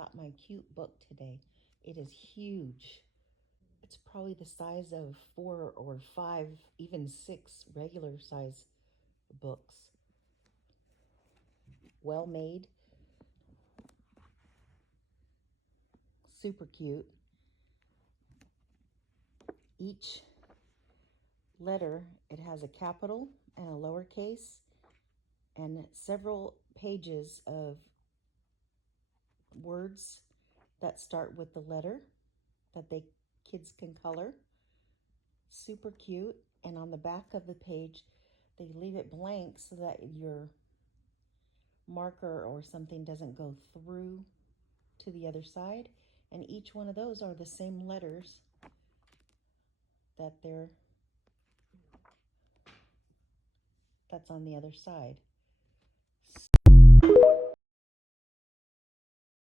got my cute book today. It is huge. It's probably the size of 4 or 5, even 6 regular size books. Well made. Super cute. Each letter, it has a capital and a lowercase and several pages of words that start with the letter that kids can color. Super cute. And on the back of the page, they leave it blank so that your marker or something doesn't go through to the other side. And each one of those are the same letters that's on the other side.